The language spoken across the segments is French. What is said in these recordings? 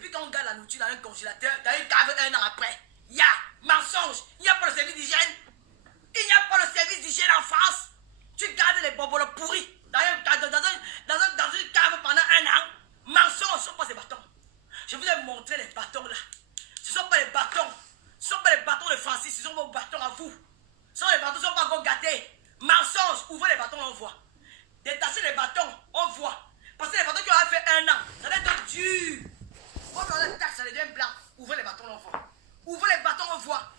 Depuis quand on garde la nourriture dans un congélateur, dans une cave 1 an après, il y a mensonge, il n'y a pas le service d'hygiène. Il n'y a pas le service d'hygiène en France. Tu gardes les bonbons pourris dans une cave pendant 1 an. Mensonge, ce ne sont pas ces bâtons. Je vous ai montré les bâtons là. Ce ne sont pas les bâtons. Ce ne sont pas les bâtons de Francis, ce sont vos bâtons à vous. Ce sont les bâtons, ce ne sont pas encore gâtés. Mensonge, ouvrez les bâtons, on voit. Détachez les bâtons, on voit. Parce que les bâtons qui ont fait 1 an, ça doit être dur. Quand on a le taxe, ça devient blanc. Ouvrez les bâtons, on voit. Ouvrez les bâtons, on voit.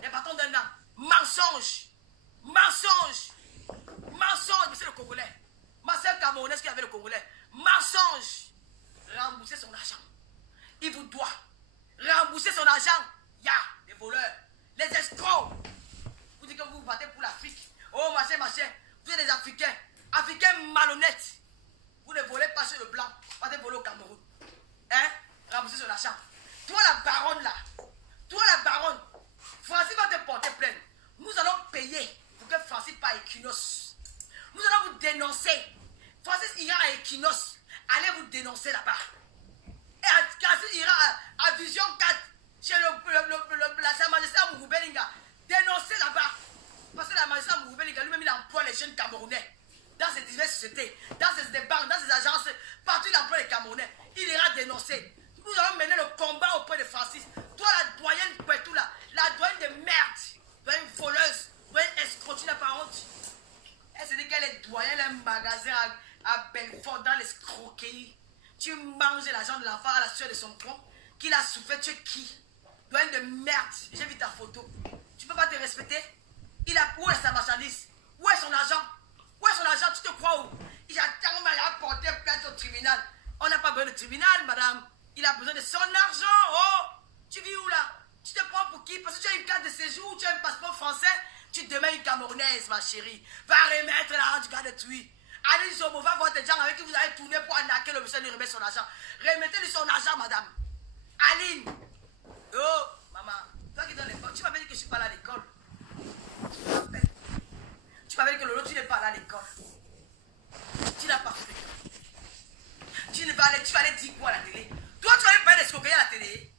Les bâtons d'1 an. Mensonge. Mensonge. Mensonge, monsieur le Congolais. Ma soeur camerounaise qui avait le Congolais. Mensonge. Rembourser son argent. Il vous doit. Rembourser son argent. Il y a des voleurs. Les escrocs. Vous dites que vous vous battez pour l'Afrique. Oh, machin, machin. Vous êtes des Africains. Africains malhonnêtes. Vous ne volez pas chez le blanc. Pas de voler au Cameroun. Hein? Rembourser son argent. Toi, la baronne là. Toi, la baronne. Francis va te porter plainte. Nous allons payer pour que Francis pas à Equinos. Nous allons vous dénoncer. Francis ira à Equinos. Allez vous dénoncer là-bas. Et Francis ira à Vision 4 chez la magistrat Mougoubelinga. Dénoncer là-bas. Parce que la magistrat Mougoubelinga lui-même il emploie les jeunes Camerounais. Dans ces diverses sociétés, dans ces banques, dans ces agences, partout il emploie les Camerounais. Il ira dénoncer. Nous allons mener le combat auprès de Francis. Toi, la doyenne Pouetou là, la doyenne de merde, doyenne voleuse, doyenne escroc, tu n'as pas honte. Elle se dit qu'elle est doyenne d'un magasin à Belfort dans l'escroquerie. Tu manges l'argent de l'enfant à la sueur de son front, qu'il a souffert, tu es qui? Doyenne de merde, j'ai vu ta photo. Tu peux pas te respecter? Où est sa marchandise? Où est son argent? Où est son argent? Tu te crois où? Il a tellement mal à porter plainte au tribunal. On n'a pas besoin de tribunal, madame. Il a besoin de son argent. Oh, tu vis où là? Tu te prends pour qui? Parce que tu as une carte de séjour, tu as un passeport français. Tu demeures une Camerounaise, ma chérie. Va remettre l'argent du gars de Tui. Allez, Zomo, va voir tes gens avec qui vous allez tourner pour arnaquer le monsieur, lui remettre son argent. Remettez-lui son argent, madame. Aline. Oh, maman. Toi qui donnes les portes, tu m'avais dit que je ne suis pas là à l'école. Tu m'avais dit que Lolo, tu n'es pas là à l'école. Tu n'as pas fait. Tu vas aller dire quoi à la télé? Toi, tu vas aller parler d'escroquerie à la télé.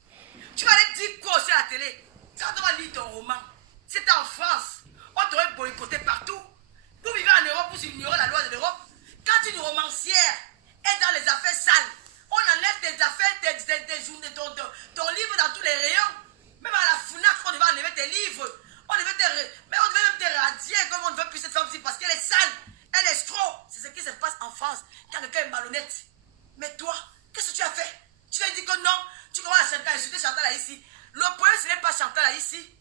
Tu vas aller dire quoi aussi à la télé? Quand on va lire ton roman, c'était en France. On t'aurait boycotté partout. Vous vivez en Europe, vous ignorez la loi de l'Europe. Quand une romancière est dans les affaires sales, on enlève tes affaires, ton livre dans tous les rayons. Même à la FNAC, on devait enlever tes livres. On devait même te radier comme on ne veut plus cette femme-ci parce qu'elle est sale. Elle est escroc. C'est ce qui se passe en France quand quelqu'un est malhonnête. Mais toi, qu'est-ce que tu as fait? Tu as dit que non. Tu commences à insulter Chantal là ici. Le problème, ce n'est pas Chantal là ici.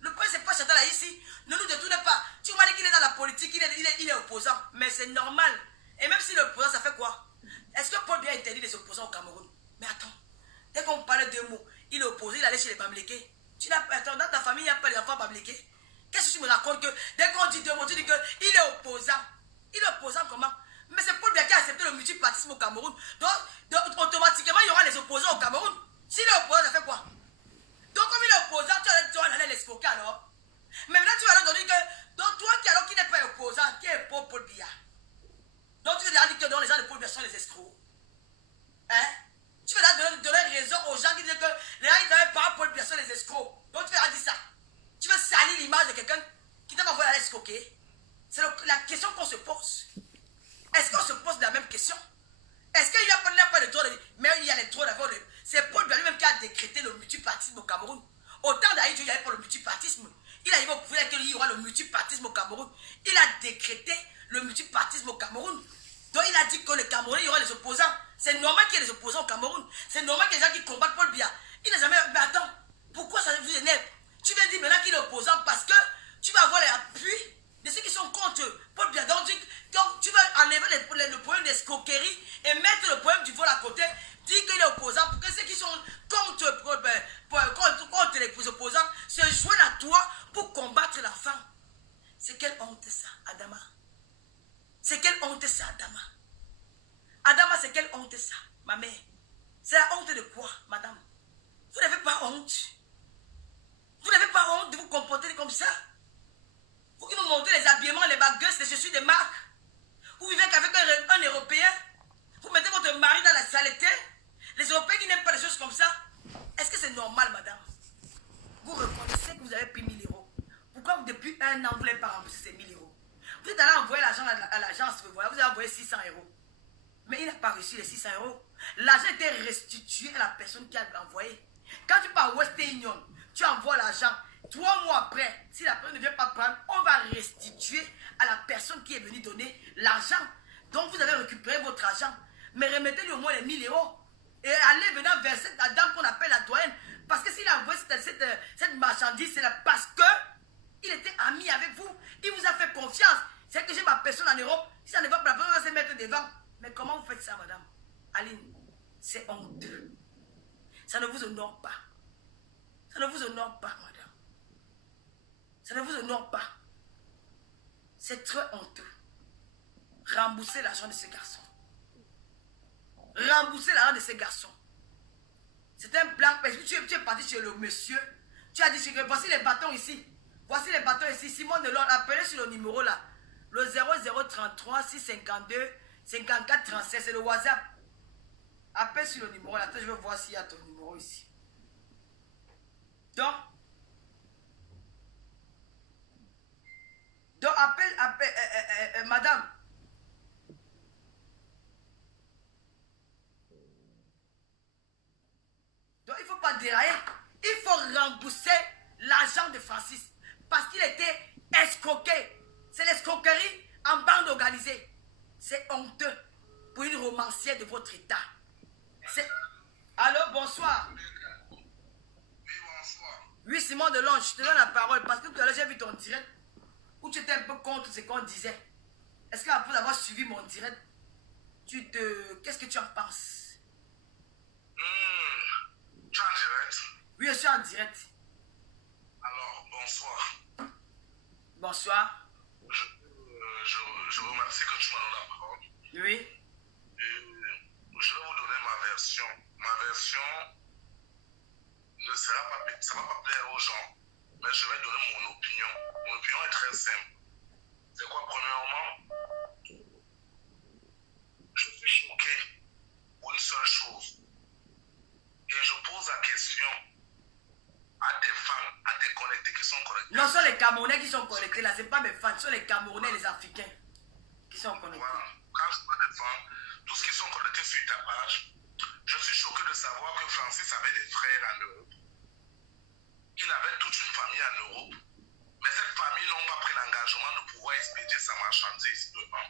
Le problème, ce n'est pas Chantal là ici. Ne nous détournez pas. Tu m'as dit qu'il est dans la politique, il est opposant. Mais c'est normal. Et même si l'opposant, ça fait quoi? Est-ce que Paul Biya interdit les opposants au Cameroun? Mais attends. Dès qu'on parlait de mots, il est opposé, il allait chez les Bamlékés. Attends, dans ta famille, il n'y a pas d'enfants Bamlékés. Qu'est-ce que tu me racontes que dès qu'on dit deux mots, tu dis qu'il est opposant? Il est opposant comment? Mais c'est Paul Biya qui a accepté le multipartisme au Cameroun. Donc automatiquement, il y aura les opposants au Cameroun. S'il est opposant, ça fait quoi? Donc comme il est opposant, tu vas aller l'escroquer alors. Mais maintenant, tu vas leur donner que... Donc toi qui n'est pas opposant, qui est pour Paul Biya. Donc tu vas dire que les gens de Paul Biya sont les escrocs. Hein? Tu vas donner raison aux gens qui disent que les gens qui ne travaillent pas Paul Biya sont les escrocs. Donc tu vas dire ça. Tu veux salir l'image de quelqu'un qui t'a envoyé à l'escroquer. C'est la question qu'on se pose. Est-ce qu'on se pose la même question? Est-ce qu'il n'y a pas de droit de... Mais il y a les droits d'avoir... C'est Paul Biya lui-même qui a décrété le multipartisme au Cameroun. Au temps d'Aïdjo, il n'y avait pas le multipartisme. Il arrive au pouvoir qu'il y aura le multipartisme au Cameroun. Il a décrété le multipartisme au Cameroun. Donc il a dit que le Cameroun, il y aura les opposants. C'est normal qu'il y ait des opposants au Cameroun. C'est normal qu'il y ait des gens qui combattent Paul Biya. Il n'a jamais... Mais attends, pourquoi ça vous énerve? Tu viens dire maintenant qu'il est opposant parce que tu vas avoir l'appui de ceux qui sont contre Paul Biya. Donc tu vas enlever le problème d'escroquerie et mettre le problème du vol à côté. Dire qu'il est opposant pour que ceux qui sont contre les opposants se joignent à toi pour combattre l'enfant. C'est quelle honte ça, Adama? C'est quelle honte ça, Adama? Adama, c'est quelle honte ça, ma mère? C'est la honte de quoi, madame? Vous n'avez pas honte? Vous n'avez pas honte de vous comporter comme ça? Vous qui nous montrez les habillements, les baguettes, les chaussures de marque. Vous vivez qu'avec un Européen. Vous mettez votre mari dans la saleté. Les Européens qui n'aiment pas les choses comme ça, est-ce que c'est normal, madame? Vous reconnaissez que vous avez pris 1000 euros. Pourquoi depuis un an, vous n'avez pas remboursé ces 1000 euros? Vous êtes allé envoyer l'argent à l'agence, vous avez envoyé 600 euros. Mais il n'a pas reçu les 600 euros. L'argent était restitué à la personne qui a envoyé. Quand tu pars à Western Union, tu envoies l'argent. 3 mois après, si la personne ne vient pas prendre, on va restituer à la personne qui est venue donner l'argent. Donc vous avez récupéré votre argent. Mais remettez-lui au moins les 1000 euros. Et allez venir vers cette dame qu'on appelle la doyenne. Parce que s'il a envoyé cette marchandise, c'est parce qu'il était ami avec vous. Il vous a fait confiance. C'est que j'ai ma personne en Europe. Si ça ne va pas, la personne va se mettre devant. Mais comment vous faites ça, madame? Aline, c'est honteux. Ça ne vous honore pas. Ça ne vous honore pas, madame. Ça ne vous honore pas. C'est très honteux. Remboursez l'argent de ces garçons. Remboursez l'argent de ces garçons. C'est un plan. Parce que tu es parti chez le monsieur. Tu as dit, voici les bâtons ici. Voici les bâtons ici. Simon Delon, appelez sur le numéro là. Le 0033 652 54 37. C'est le WhatsApp. Appelle sur le numéro là. Attends, je vais voir s'il y a ton numéro ici. Donc appelle, madame. Donc il ne faut pas dérailler. Il faut rembourser l'argent de Francis. Parce qu'il était escroqué. C'est l'escroquerie en bande organisée. C'est honteux pour une romancière de votre état. Allô, bonsoir. Oui, bonsoir. Oui, Simon Delon, je te donne la parole. Parce que tout à l'heure, j'ai vu ton direct où tu étais un peu contre ce qu'on disait. Est-ce qu'après avoir suivi mon direct, qu'est-ce que tu en penses? Tu es en direct? Oui, je suis en direct. Alors, bonsoir. Bonsoir. Je remercie que tu m'as donné la parole. Oui. Je vais vous donner ma version. Ma version ne sera pas, ça ne va pas plaire aux gens, mais je vais donner mon opinion. Mon opinion est très simple. C'est quoi, premièrement? Je suis choqué pour une seule chose. Et je pose la question à des fans, à des connectés qui sont connectés. Non, ce sont les Camerounais qui sont connectés là. Ce n'est pas mes fans, ce sont les Camerounais, les Africains qui sont connectés. Voilà. Quand je parle des fans, tous ceux qui sont connectés sur ta page, je suis choqué de savoir que Francis avait des frères en Europe. Il avait toute une famille en Europe. Mais cette famille n'ont pas pris l'engagement de pouvoir expédier sa marchandise de un.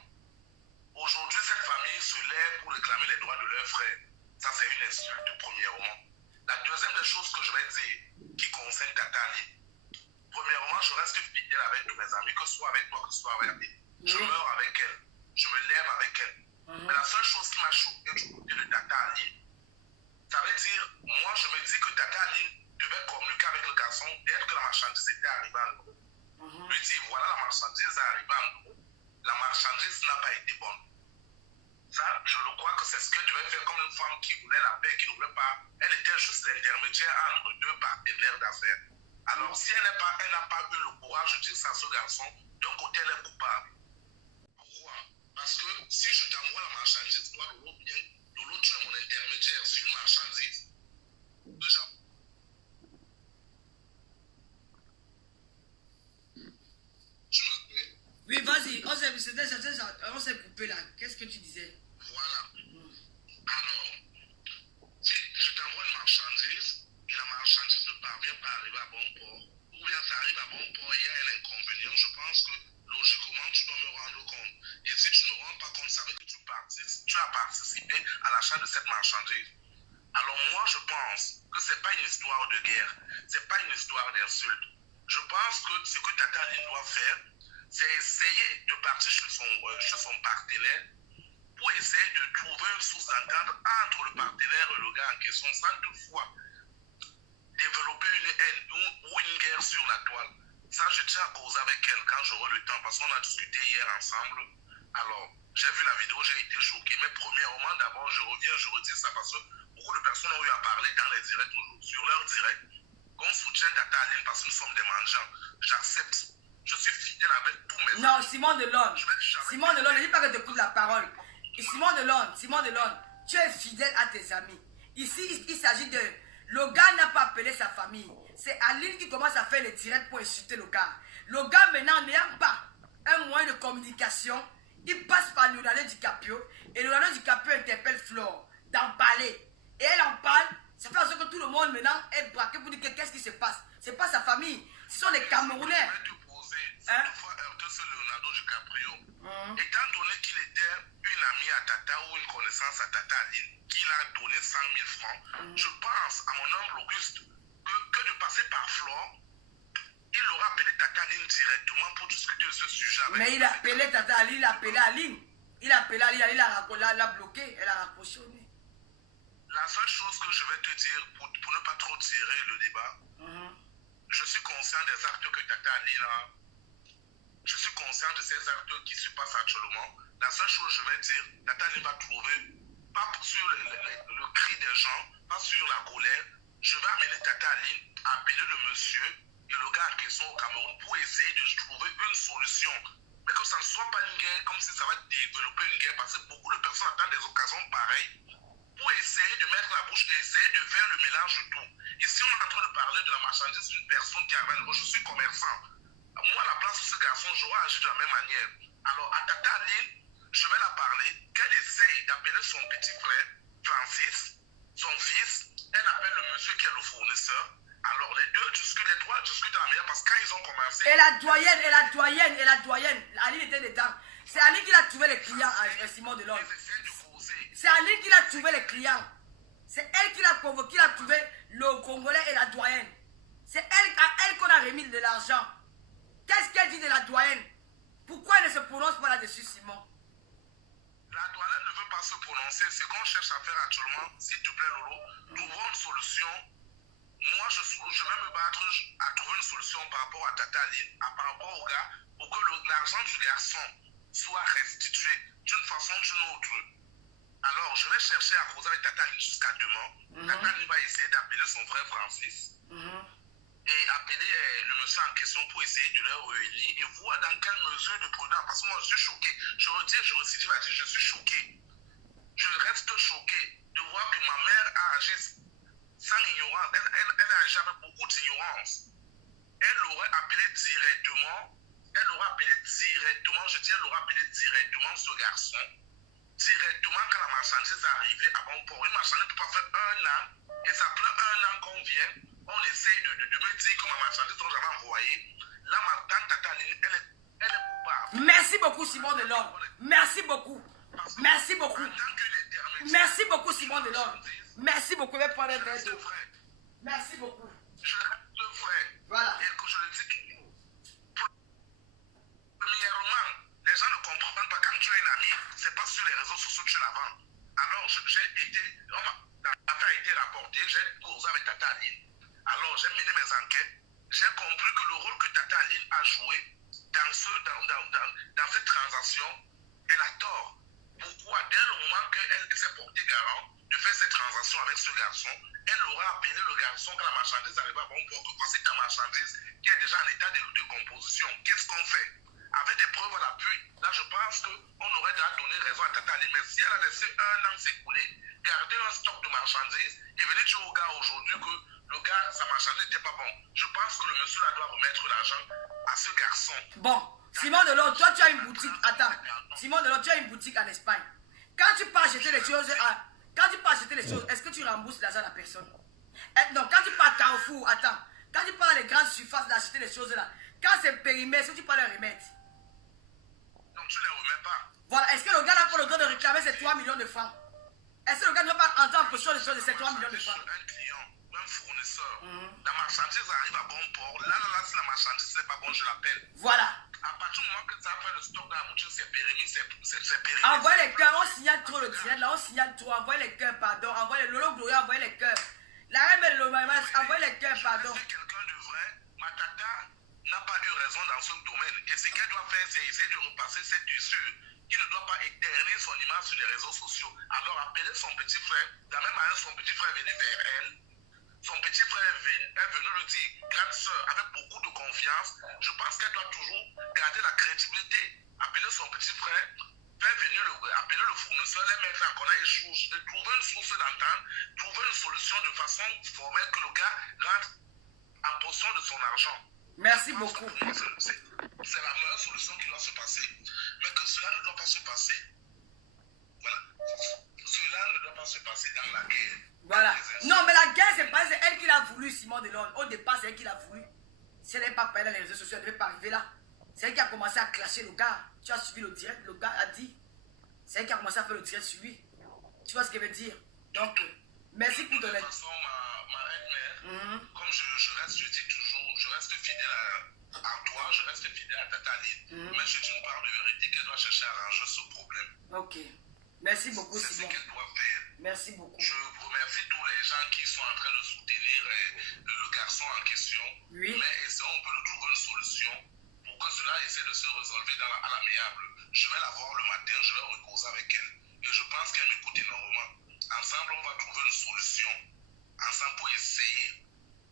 Aujourd'hui, cette famille se lève pour réclamer les droits de leurs frères. Ça, c'est une insulte, premièrement. La deuxième des choses que je vais dire, qui concerne Tatali. Premièrement, je reste fidèle avec tous mes amis, que ce soit avec toi, que ce soit avec elle. Je meurs avec elle. Je me lève avec elle. Mais la seule chose qui m'a choqué du côté de Tatali, ça veut dire, moi, je me dis que Tatali devait communiquer avec le garçon dès que la marchandise était arrivée en Europe. Lui dire, voilà, la marchandise est arrivée en Europe. La marchandise n'a pas été bonne. Ça, je le crois que c'est ce qu'elle devait faire comme une femme qui voulait la paix, qui ne voulait pas. Elle était juste l'intermédiaire entre deux partenaires d'affaires. Alors, si elle n'a pas eu le courage de dire ça à ce garçon, d'un côté, elle est coupable. Pourquoi? Parce que si je t'envoie la marchandise, toi, de l'autre, bien, de l'autre, tu es mon intermédiaire sur une marchandise. Déjà. Tu me fais? Oui, vas-y, on s'est coupé là. Qu'est-ce que tu disais? Voilà. Alors, si je t'envoie une marchandise et la marchandise ne parvient pas à arriver à bon port, ou bien ça arrive à bon port et il y a un inconvénient, je pense que logiquement tu dois me rendre compte. Et si tu ne rends pas compte, ça veut que tu as participé à l'achat de cette marchandise. Alors moi je pense que ce n'est pas une histoire de guerre, ce n'est pas une histoire d'insulte. Je pense que ce que Tata Aline doit faire, c'est essayer de partir chez son partenaire pour essayer de trouver une source d'entente entre le partenaire et le gars en question, sans toutefois développer une haine ou une guerre sur la toile. Ça, je tiens à causer avec elle quand j'aurai le temps, parce qu'on a discuté hier ensemble. Alors, j'ai vu la vidéo, j'ai été choqué. Mais premièrement, d'abord, je reviens, je redis ça, parce que beaucoup de personnes ont eu à parler dans les directs, sur leur direct, qu'on soutient Tata Aline parce que nous sommes des mangeants. J'accepte. Je suis fidèle avec tous mes amis. Non, Simon Delon. Simon Delon, ne dis pas que tu écoutes la parole. Et Simon Delon, tu es fidèle à tes amis. Ici, il s'agit de... Le gars n'a pas appelé sa famille. C'est Aline qui commence à faire les directs pour insulter le gars. Le gars, maintenant, n'ayant pas un moyen de communication, il passe par Leonardo DiCaprio. Et Leonardo DiCaprio interpelle Flore d'en parler. Et elle en parle. Ça fait en sorte que tout le monde, maintenant, est braqué pour dire qu'est-ce qui se passe. C'est pas sa famille. Ce sont les Camerounais. Je vais te poser, Hein? une fois heurté sur Leonardo DiCaprio. Étant donné qu'il était une amie à Tata ou une connaissance à Tata Aline, qu'il a donné 100 000 francs, je pense, à mon humble Auguste, que de passer par Flore, il aura appelé Tata Aline directement pour discuter de ce sujet avec Mais il a appelé Tata Aline, il a appelé Aline. Il a appelé Aline, Aline l'a bloqué, elle a raccroché au nez. La seule chose que je vais te dire, pour ne pas trop tirer le débat, je suis conscient des actes que Tata Aline a. Je suis conscient de ces actes qui se passent actuellement. La seule chose que je vais dire, Tata Aline va trouver, pas sur le cri des gens, pas sur la colère, je vais amener Tata Aline à appeler le monsieur et le gars en question au Cameroun pour essayer de trouver une solution. Mais que ça ne soit pas une guerre comme si ça va développer une guerre, parce que beaucoup de personnes attendent des occasions pareilles pour essayer de mettre la bouche et essayer de faire le mélange de tout. Ici, on est en train de parler de la marchandise d'une personne qui arrive à nouveau. Je suis commerçant. Moi, à la place de ce garçon, j'aurais agi de la même manière. Alors, à Tata Aline, je vais la parler, qu'elle essaye d'appeler son petit frère, Francis, son fils. Elle appelle le monsieur qui est le fournisseur. Alors, les deux discutent, les trois discutent à la meilleure parce que quand ils ont commencé... Et la doyenne. Aline était dedans. C'est Aline qui a trouvé les clients à Simon Delorme. Ils essaient de causer. C'est Aline qui a trouvé les clients. C'est elle qui l'a convoqué, qui a trouvé le Congolais et la doyenne. C'est à elle qu'on a remis de l'argent. Qu'est-ce qu'elle dit de la doyenne? Pourquoi elle ne se prononce pas là-dessus, Simon? La douane ne veut pas se prononcer. Ce qu'on cherche à faire actuellement, s'il te plaît, Lolo, trouvons une solution. Moi, je vais me battre à trouver une solution par rapport à Tata Aline, par rapport au gars, pour que l'argent du garçon soit restitué d'une façon ou d'une autre. Alors, je vais chercher à causer avec Tata Aline jusqu'à demain. Tata Aline va essayer d'appeler son frère Francis et appeler le monsieur en question pour essayer de le réunir et voir dans quelle mesure de prudence. Parce que moi, je suis choqué. Je redis, je récidive à dire, je suis choqué. Je reste choqué de voir que ma mère a agi sans ignorance. Elle a agi avec beaucoup d'ignorance. Elle aurait appelé directement, je dis, elle aurait appelé directement ce garçon. Directement quand la marchandise est arrivée à bon port. Une marchandise ne peut pas faire 1 an. Et ça prend 1 an qu'on vient. On essaye de me dire que ma marchandise dont j'avais envoyé. Là, ma tante Tata Aline, elle est coupable. Merci beaucoup, Simon Delorme. Merci beaucoup. Merci beaucoup. Merci beaucoup, Simon Delorme. Merci beaucoup. Je vais prendre un verre d'eau. Merci beaucoup. Je reste vrai. Voilà. Et que je le dis toujours. Premièrement, les gens ne comprennent pas quand tu es un ami, c'est pas sur les réseaux sociaux que tu la vends. Alors, j'ai été, l'affaire a été rapportée, j'ai causé avec Tata Aline. Alors, j'ai mené mes enquêtes. J'ai compris que le rôle que Tata Aline a joué dans cette transaction, elle a tort. Pourquoi? Dès le moment qu'elle s'est portée garant de faire cette transaction avec ce garçon, elle aura appelé le garçon quand la marchandise arrive à bon port, que voici ta marchandise qui est déjà en état de composition. Qu'est-ce qu'on fait? Avec des preuves à l'appui. Là, je pense qu'on aurait déjà donné raison à Tata Aline. Mais si elle a laissé 1 an s'écouler, garder un stock de marchandises et venir dire au gars aujourd'hui que le gars, sa marchandise n'était pas bon, je pense que le monsieur là doit remettre l'argent à ce garçon. Bon, Simon Delorme, toi tu as une boutique. Attends, Simon Delorme, tu as une boutique en Espagne. Quand tu pars acheter les choses, est-ce que tu rembourses l'argent à la personne? Non, quand tu pars à Carrefour, attends, quand tu pars à les grandes surfaces d'acheter les choses là, quand c'est périmé, est-ce que tu peux les remettre? Non, tu ne les remets pas. Voilà, est-ce que le gars n'a pas le droit de réclamer ces 3 millions de francs? Est-ce que le gars ne doit pas entrer en possession de ces 3 millions de francs? Un client, un fournisseur, la marchandise arrive à bon port. Là, si la marchandise n'est pas bon, je l'appelle. Voilà. À partir du moment que ça fait le stock dans la voiture, c'est périmé, c'est périmé. Envoyez les cœurs, on signale trop le direct, là, on signale trop. Envoyez les cœurs, pardon. Envoyez le Lolo Gloria, envoyez les cœurs. La reine et le Mamas, envoyez les cœurs, pardon. C'est quelqu'un de vrai. Ma tata n'a pas eu raison dans ce domaine. Et ce qu'elle doit faire, c'est essayer de repasser cette usure, qui ne doit pas éterner son image sur les réseaux sociaux. Alors, appeler son petit frère, de la même manière, son petit frère est venu vers elle. Son petit frère est venu lui dire, grande soeur, avec beaucoup de confiance, je pense qu'elle doit toujours garder la crédibilité. Appeler son petit frère faire venir appeler le fournisseur, les mettre en contact, trouver une source d'entente, trouver une solution de façon formelle que le gars rentre en possession de son argent. Merci beaucoup. C'est la meilleure solution qui doit se passer. Mais que cela ne doit pas se passer. Voilà. Cela ne doit pas se passer dans la guerre. Voilà. Non, mais la guerre, c'est pas elle qui l'a voulu, Simon Delon. Au départ, c'est elle qui l'a voulu. Si elle n'est pas payée dans les réseaux sociaux, elle ne devait pas arriver là. C'est elle qui a commencé à clasher le gars. Tu as suivi le direct, le gars a dit. C'est elle qui a commencé à faire le direct sur lui. Tu vois ce qu'elle veut dire? Donc, merci pour donner. De toute façon, ma reine-mère, comme je reste, je dis toujours, je reste fidèle à toi, je reste fidèle à Tataline. Mais c'est une part de vérité qu'elle doit chercher à arranger ce problème. Ok. Merci beaucoup, c'est Simon. ce qu'elle doit faire. Merci beaucoup. Je remercie tous les gens qui sont en train de soutenir le garçon en question. Oui. Mais essayons un peu de trouver une solution pour que cela essaie de se résolver à l'amiable. Je vais la voir le matin, je vais reposer avec elle. Et je pense qu'elle m'écoute énormément. Ensemble, on va trouver une solution. Ensemble, pour essayer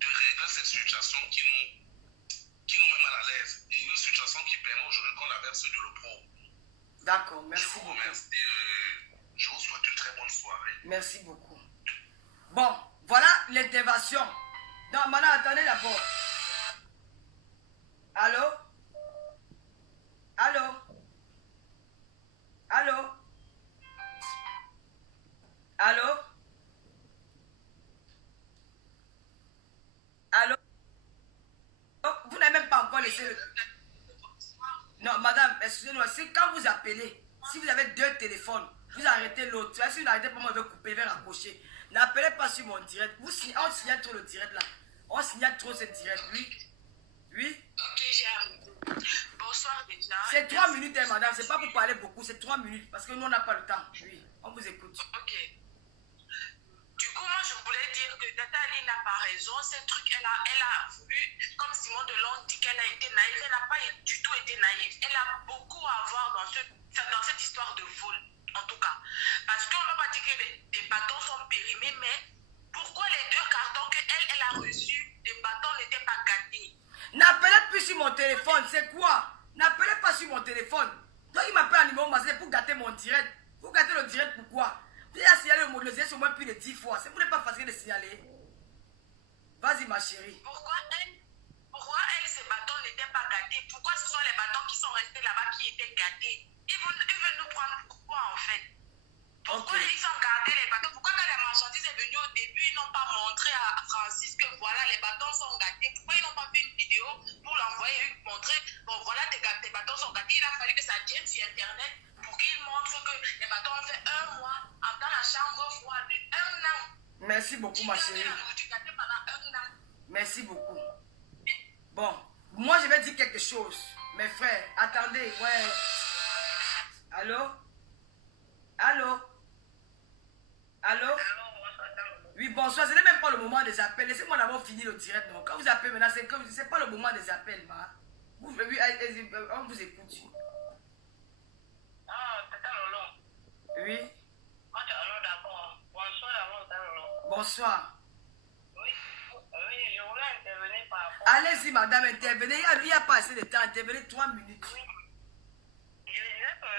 de régler cette situation qui nous met mal à l'aise. Et une situation qui permet aujourd'hui qu'on la verse de l'opprobre. D'accord, merci beaucoup. Je vous remercie. Je vous souhaite une très bonne soirée. Merci beaucoup. Bon, voilà l'intervention. Non, maintenant, attendez d'abord. Allô? Allô? Allô? Allô? Allô? Vous n'avez même pas encore laissé le... Non, madame, excusez-moi, c'est quand vous appelez, si vous avez deux téléphones, vous arrêtez l'autre. Si vous n'arrêtez pas, moi, je vais couper, je vais raccrocher. N'appelez pas sur mon direct. On signale trop le direct là. On signale trop ce direct. Oui? Oui? Ok, j'ai arrivé. Bonsoir déjà. C'est 3 minutes, hein, madame. C'est pas pour parler beaucoup, c'est 3 minutes. Parce que nous, on n'a pas le temps. Oui, on vous écoute. Ok. Du coup, moi, je voulais dire que Tata Ali n'a pas raison. Ces trucs, elle a voulu, comme Simon Delon dit qu'elle a été naïve, elle n'a pas du tout été naïve. Elle a beaucoup à voir dans cette histoire de vol, en tout cas. Parce qu'on ne va pas dire que les bâtons sont périmés, mais pourquoi les 2 cartons qu'elle a reçus, les bâtons n'étaient pas gâtés? N'appelez plus sur mon téléphone, c'est quoi? N'appelez pas sur mon téléphone. Donc il m'appelle un numéro masqué pour gâter mon direct. Vous gâtez le direct pourquoi? Vous avez signalé le mot de sur moi plus de 10 fois. C'est vous n'êtes pas facile de signaler. Vas-y ma chérie. Pourquoi elle, ces bâtons n'étaient pas gâtés? Pourquoi ce sont les bâtons qui sont restés là-bas qui étaient gâtés? Ils veulent nous prendre pourquoi en fait? Pourquoi ils ont gardé les bâtons? Pourquoi quand la marchandise est venue au début, ils n'ont pas montré à Francis que voilà, les bâtons sont gâtés? Pourquoi ils n'ont pas fait une vidéo pour l'envoyer et lui montrer, bon voilà, tes bâtons sont gâtés? Il a fallu que ça vienne sur Internet pour qu'il montre que les bâtons ont fait 1 mois dans la chambre froide de 1 an. Merci beaucoup ma chérie. Pendant 1 an. Merci beaucoup. Bon, moi je vais dire quelque chose. Mes frères, attendez, ouais. Allô? Allô? Allô? Oui, bonsoir. Ce n'est même pas le moment des appels. Laissez-moi d'abord finir le direct. Non. Quand vous appelez maintenant, c'est pas le moment des appels. Oui, on vous écoute. Ah, Tata Lolo. Oui? Alors d'abord, bonsoir d'abord, Tata Lolo. Bonsoir. Oui, je voulais intervenir par rapport... Allez-y, madame, intervenez. Il n'y a pas assez de temps. Intervenez 3 minutes. Oui. Je disais que...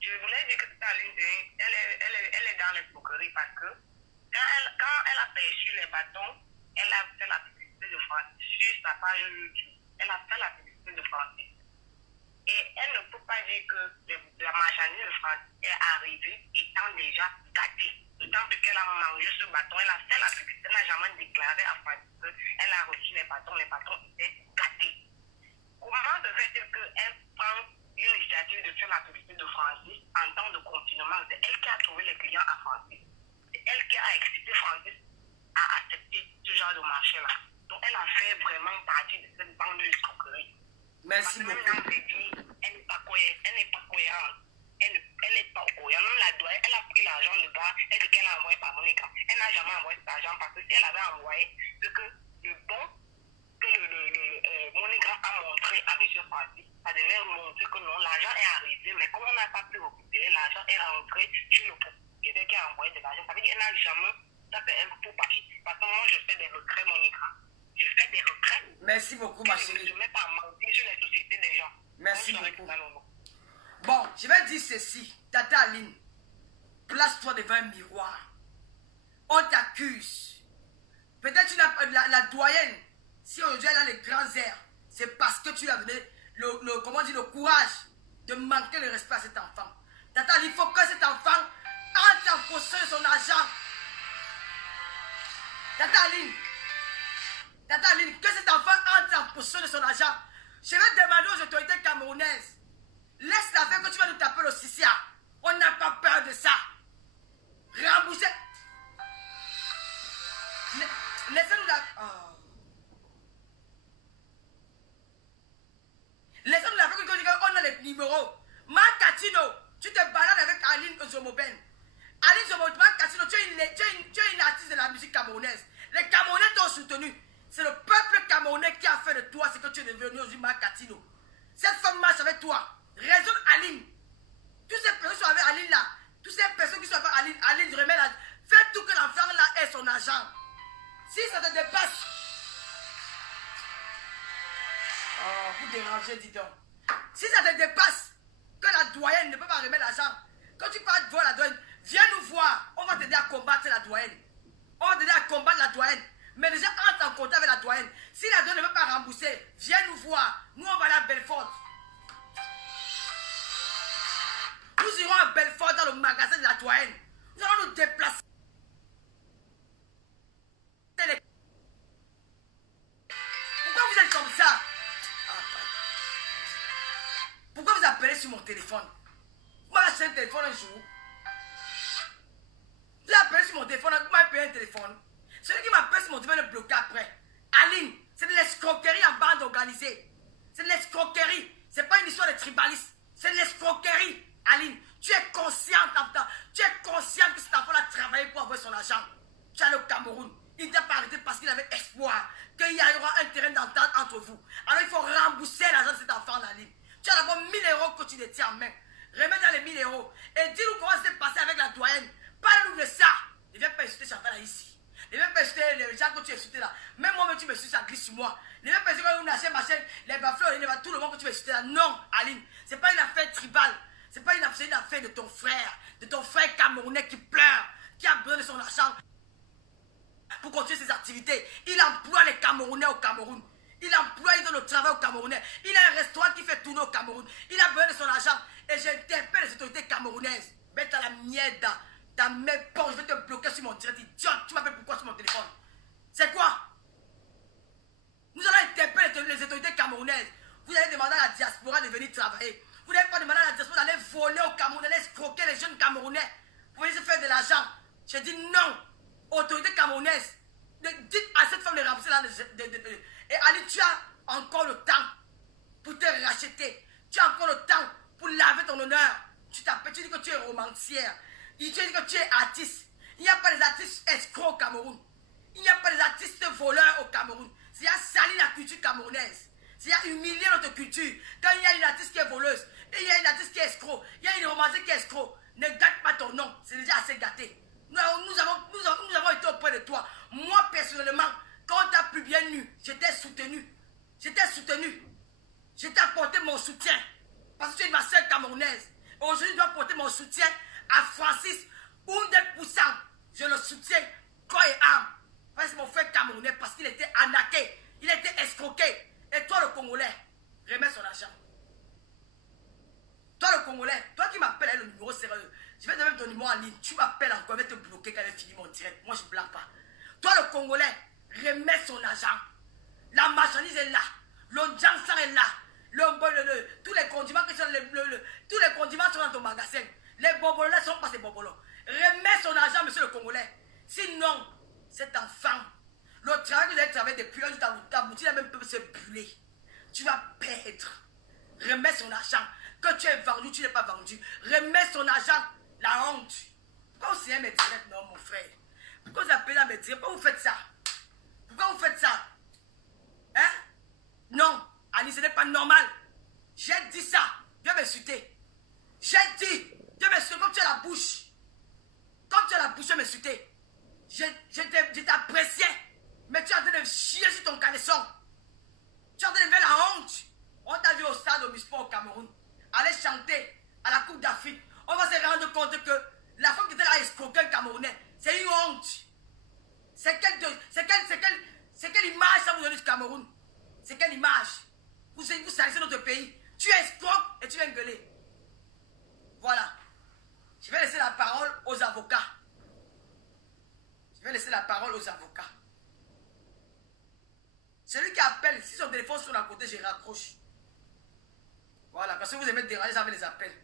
je voulais dire que Tata Aline, elle est dans l'escroquerie parce que quand elle a perçu les bâtons, elle a fait la publicité de Francis sur sa page YouTube. Elle a fait la publicité de Francis. Et elle ne peut pas dire que la marchandise de Francis est arrivée étant déjà gâtée. Le temps qu'elle a mangé ce bâton, elle a fait la publicité, elle n'a jamais déclaré à Francis qu'elle a reçu les bâtons étaient gâtés. Comment se fait-il qu'elle prend l'initiative de faire la publicité de Francis en temps de confinement? C'est elle qui a trouvé les clients à Francis. C'est elle qui a excité Francis à accepter ce genre de marché-là. Donc elle a fait vraiment partie de cette bande de escroquerie. Merci beaucoup. Même dans ses vies, elle n'est pas cohérente. Elle n'est pas cohérente. Même la douane, elle a pris l'argent du gars, elle dit qu'elle a envoyé par Monica. Elle n'a jamais envoyé cet argent parce que si elle avait envoyé, c'est que le bon que Monica a montré à M. Francis, ça devait montrer que non, l'argent est arrivé, mais comme on n'a pas pu récupérer, l'argent est rentré chez le propriétaire qui a envoyé de l'argent. Ça veut dire qu'elle n'a jamais, ça c'est un faux papier. Parce que moi, je fais des retraits, Monica. Je fais des retraits. Merci beaucoup, ma chérie. Je ne mets pas à mentir sur les sociétés des gens. Merci beaucoup. Bon, je vais dire ceci, Tata Aline, place-toi devant un miroir. On t'accuse. Peut-être tu n'as la doyenne, si aujourd'hui elle a les grands airs, c'est parce que tu as donné le courage de manquer le respect à cet enfant. Tata Aline, il faut que cet enfant entre en possession de son argent. Tata Aline, que cet enfant entre en possession de son argent. Je vais demander aux autorités camerounaises. Laisse-la faire que tu vas nous taper le Sissia. On n'a pas peur de ça. Rembourser. Laissez-nous la... Oh. Laissez-nous la faire qu'on a les numéros. Marc Catino, tu te balades avec Aline Zomoben. Aline Zomoben, Marc Catino, tu es une artiste de la musique camerounaise. Les Camerounais t'ont soutenu. C'est le peuple camerounais qui a fait de toi ce que tu es devenu aujourd'hui, Marc Catino. Cette femme marche avec toi. Raisonne Aline. Toutes ces personnes qui sont avec Aline là, toutes ces personnes qui sont avec Aline, Aline remet la... Fais tout que l'enfant là ait son argent. Si ça te dépasse... Oh, vous dérangez, dis donc. Si ça te dépasse, que la doyenne ne peut pas remettre l'argent, quand tu parles de voir la doyenne, viens nous voir. On va t'aider à combattre la doyenne. On va t'aider à combattre la doyenne. Mais déjà, entre en contact avec la doyenne. Si la doyenne ne veut pas rembourser, viens nous voir. Nous, on va aller à Belfort. Nous irons à Belfort dans le magasin de la doyenne. Nous allons nous déplacer. Pourquoi vous êtes comme ça? Pourquoi vous appelez sur mon téléphone? Moi, j'ai acheté un téléphone un jour. Vous appelez sur mon téléphone, vous m'avez payé un téléphone. Celui qui m'appelle sur mon téléphone est bloqué après. Aline, c'est de l'escroquerie en bande organisée. C'est de l'escroquerie. C'est pas une histoire de tribalisme. C'est de l'escroquerie. Aline, tu es consciente tu es consciente que cet enfant a travaillé pour avoir son argent. Tu es allé au Cameroun. Il ne t'a pas arrêté parce qu'il avait espoir qu'il y aura un terrain d'entente entre vous. Alors il faut rembourser l'argent de cet enfant, Aline. Tu as d'abord 1000 euros que tu détiens en main. Remets-dans les 1000 euros. Et dis-nous comment c'est passé avec la doyenne. Parle-nous de ça. Ne viens pas insulter Chantal ici. Ne viens pas insulter les gens que tu as insultés là. Même moi, tu me suis ça glisse sur moi. Ne viens pas insulter quand on achète machin, les bafleurs, tout le monde que tu veux insulter là. Non, Aline. C'est pas une affaire tribale. C'est pas une affaire de ton frère camerounais qui pleure, qui a besoin de son argent pour continuer ses activités. Il emploie les Camerounais au Cameroun. Il donne le travail au Camerounais. Il a un restaurant qui fait tourner au Cameroun. Il a besoin de son argent. Et j'interpelle les autorités camerounaises. Mets à la miette dans mes poches. Je vais te bloquer sur mon direct. Idiote, tu m'appelles pourquoi sur mon téléphone? C'est quoi? Nous allons interpeller les autorités camerounaises. Vous allez demander à la diaspora de venir travailler. Vous n'allez pas demander à la diaspora d'aller voler au Cameroun, d'aller escroquer les jeunes Camerounais pour venir se faire de l'argent. J'ai dit non. Autorités camerounaises, dites à cette femme de rembourser là. Et Ali, tu as encore le temps pour te racheter. Tu as encore le temps pour laver ton honneur. Tu dis que tu es romancière. Tu dis que tu es artiste. Il n'y a pas des artistes escrocs au Cameroun. Il n'y a pas des artistes voleurs au Cameroun. C'est à salir la culture camerounaise. C'est à humilier notre culture. Quand il y a une artiste qui est voleuse, et il y a une artiste qui est escroc, il y a une romancière qui est escroc, ne gâte pas ton nom. C'est déjà assez gâté. Nous avons été auprès de toi. Moi, personnellement, quand on t'a plus bien nu, j'étais soutenu. Je t'ai apporté mon soutien. Parce que tu es ma sœur camerounaise. Aujourd'hui, je dois apporter mon soutien à Francis Oundel Poussant. Je le soutiens corps et âme. Parce que c'est mon frère camerounais, parce qu'il était arnaqué. Il était escroqué. Et toi, le Congolais, remets son argent. Toi, le Congolais, toi qui m'appelles avec le numéro sérieux, je vais te mettre ton numéro en ligne. Tu m'appelles encore, je vais te bloquer quand j'ai fini mon direct. Moi, je ne blague pas. Toi, le Congolais, remets son argent. La marchandise est là. L'audience est là. Tous les condiments tous les condiments sont dans ton magasin. Les bobolos ne sont pas ces bobolos. Remets son argent, monsieur le Congolais. Sinon, cet enfant, le travail que vous avez travaillé depuis un jour, ta boutique même peut se brûler. Tu vas perdre. Remets son argent. Que tu es vendu, tu n'es pas vendu. Remets son argent. La honte. Pourquoi vous signez mes directs, non, mon frère? Pourquoi vous appelez à mes directs? Pourquoi vous faites ça? Pourquoi vous faites ça? Hein? Non, Ali, ce n'est pas normal. J'ai dit ça. Viens m'insulter. J'ai dit. Viens m'insulter comme tu as la bouche. Comme tu as la bouche, viens m'insulter. Je t'appréciais. Mais tu es en train de chier sur ton caleçon. Tu es en train de faire la honte. On t'a vu au stade Omnisport au Cameroun. Aller chanter à la Coupe d'Afrique, on va se rendre compte que la femme qui était là escroquer un Camerounais, c'est une honte. C'est quelle image ça vous donne du Cameroun? C'est quelle image? Vous salissez notre pays. Tu escroques et tu viens gueuler. Voilà. Je vais laisser la parole aux avocats. Je vais laisser la parole aux avocats. Celui qui appelle, si son téléphone sur la côté, je raccroche. Voilà, parce que vous aimez déranger avec les appels.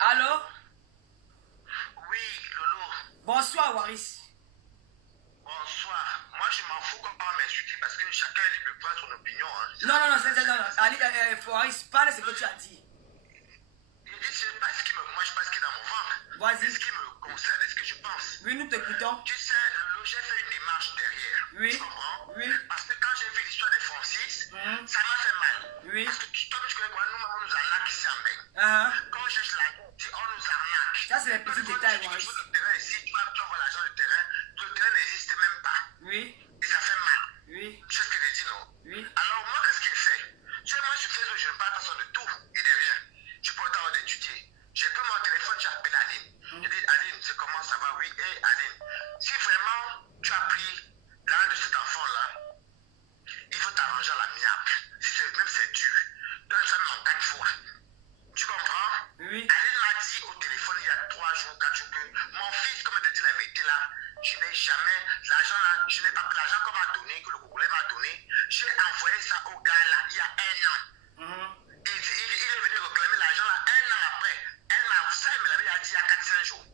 Allô? Oui, Lolo. Bonsoir, Waris. Bonsoir. Moi, je m'en fous qu'on parle m'insulter parce que chacun est libre de prendre son opinion. Hein. Non. Ali, Waris, parle ce que tu as dit. Je sais pas ce qui me... Moi, je sais pas ce qui est dans mon ventre. Vas-y. C'est ce qui me concerne, est ce que je pense. Oui, nous t'écoutons. Tu sais, Lolo, j'ai fait une démarche derrière. Oui. Tu comprends? Oui. Parce que quand j'ai vu l'histoire de Francis, ça m'a fait mal. Oui. Parce que toi, tu connais quoi, nous, on nous arnaque ici en Beng. Quand je cherche la route, on nous arnaque. Ça, c'est les petits détails, Waris. Tu vois le terrain ici, tu vois l'argent du terrain. Le terrain n'existe même pas. Oui. Et ça fait mal. Oui. Tu sais ce que je dis, non? Oui. Alors, moi, qu'est-ce qu'il fait? Tu sais, moi, sur Facebook, je ne parle pas de tout et de rien. Je peux attendre d'étudier. J'ai pris mon téléphone, j'ai appelé Aline. J'ai dit, Aline, c'est comment ça va? Oui. Hé, Aline, si vraiment tu as pris l'un de cet enfant-là, il faut t'arranger à l'amiable. Même c'est dur. Donne ça même en 4 fois. Tu comprends? Oui. Aline m'a dit au téléphone il y a 3 jours, 4 jours que mon fils, comme je te dis la vérité là, je n'ai jamais, l'argent là, je n'ai pas pris l'argent qu'on m'a donné, que le Congolais m'a donné. J'ai envoyé ça au gars là il y a 1 an. Et il est venu réclamer l'argent là 1 an après. Ça, il me l'avait dit il y a 4-5 jours.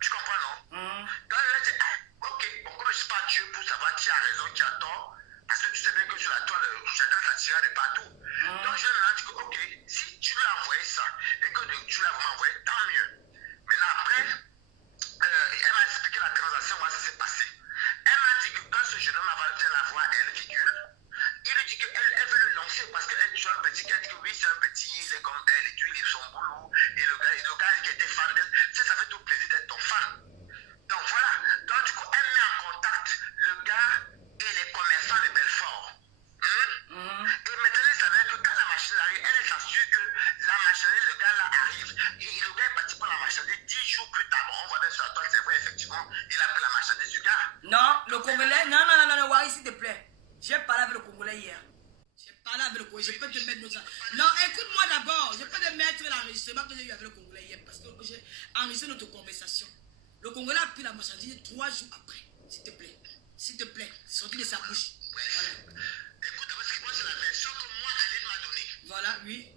Tu comprends, non? Donc, il a dit, ok, bon, comme je ne suis pas Dieu pour savoir qui a raison, qui a tort, parce que tu sais bien que sur la toile, chacun t'a tiré de partout. Donc, je lui ai dit que, ok, si tu lui as envoyé ça, et que tu l'as vraiment envoyé, tant mieux. Maintenant, après, elle m'a expliqué la transaction, comment ça s'est passé. Elle m'a dit que quand ce jeune homme vient la voir, elle figure, il lui dit qu'elle veut le lancer parce qu'elle est un petit, qu'elle dit que oui, c'est un petit, il est comme elle, et puis il est son boulot, et le gars qui était fan d'elle, ça fait tout plaisir d'être ton fan. Donc voilà, donc du coup, elle met en contact le gars et les commerçants de Belfort. Et maintenant, elle savait que quand la machine arrive, elle s'assure que la marchandise, le gars là arrive. Et le gars est parti pour la marchandise 10 jours plus tard. Bon, on voit bien sur la toile, c'est vrai, effectivement, il a pris la marchandise du gars. Non, le Congolais, non, Waris, s'il te plaît. J'ai parlé avec le Congolais hier. J'ai parlé avec le Congolais, je peux te mettre nos... Non, écoute-moi d'abord, je peux te mettre l'enregistrement que j'ai eu avec le Congolais hier, parce que j'ai enregistré notre conversation. Le Congolais a pris la marchandise 3 jours après, s'il te plaît. S'il te plaît, sorti de sa bouche. Voilà. Écoute, d'abord, ce qui moi, c'est la version que moi, Aline m'a donnée. Voilà, oui.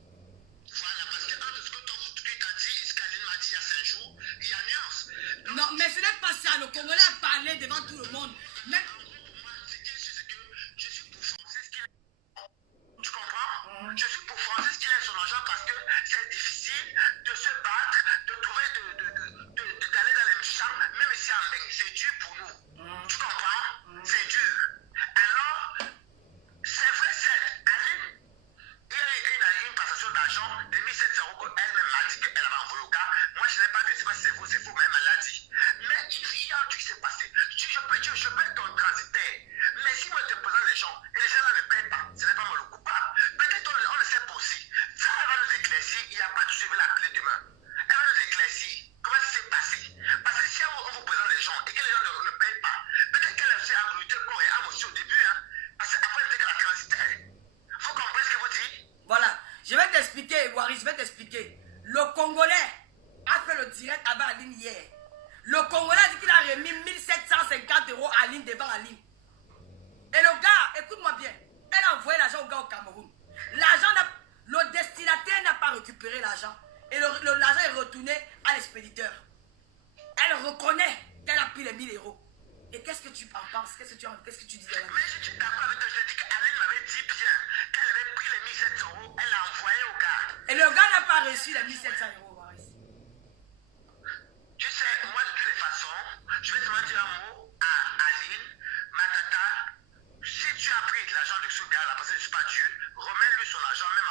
Voilà, parce que entre ce que toi, tu t'as dit et ce qu'Aline m'a dit il y a 5 jours, il y a nuance. Donc, Non, mais ce n'est pas ça, le Congolais a parlé devant tout le monde. Même... pour moi, c'est que je suis pour Francis qu'il est. Tu comprends? Je suis pour Francis qu'il ait son argent parce que c'est difficile de se battre, de trouver, d'aller dans les champs, même ici en Beng. C'est dur pour nous. Tu comprends? C'est dur. Alors, c'est vrai, c'est Aline. Il y a une passation d'argent de 1700 € qu'elle-même m'a dit qu'elle avait envoyé au gars. Moi, je n'ai pas vu, je ne sais pas si c'est faux, mais elle m'a dit. Mais il y a un truc qui s'est passé. Je peux être ton transitaire. Mais si moi je te présente les gens, et les gens là ne payent pas, ce n'est pas moi le coupable. Peut-être on le sait pas aussi. Ça, elle va nous éclaircir. Il n'y a pas de suivi l'appeler demain. Elle va nous éclaircir. Comment ça s'est passé? Parce que si on vous présente les gens et que les gens ne payent pas, peut-être qu'elle a aussi agréé corps et âme aussi au début. Hein, parce qu'après, elle était que la transitaire. Faut comprendre ce que vous dites. Voilà, je vais t'expliquer, Waris, je vais t'expliquer. Le Congolais a fait le direct avec Aline hier. Le Congolais a dit qu'il a remis 1750 € à Aline devant Aline. Et le gars, écoute-moi bien, elle a envoyé l'argent au gars au Cameroun. Le destinataire n'a pas récupéré l'argent. Et l'argent est retourné à l'expéditeur. Elle reconnaît qu'elle a pris les 1000 €. Et qu'est-ce que tu en penses? Qu'est-ce que tu disais là? Mais je suis d'accord avec toi. Je dis qu'Aline m'avait dit bien qu'elle avait pris les 1700 €, elle l'a envoyé au gars. Et le gars n'a pas reçu les 1700 €, Waris. Tu sais, moi de toutes les façons, je vais seulement dire un mot à Aline, ma tata. Si tu as pris de l'argent de ce gars-là, parce que je ne suis pas Dieu, remets-lui son argent même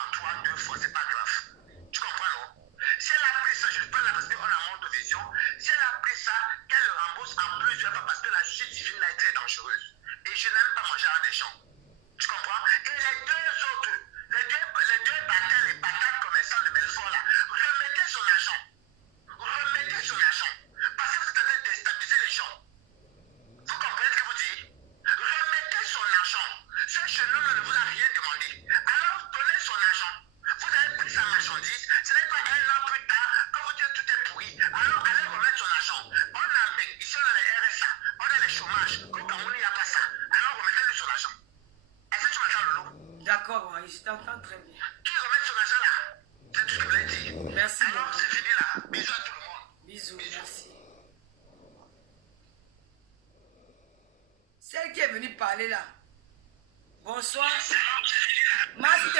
parler là. Bonsoir. Merci de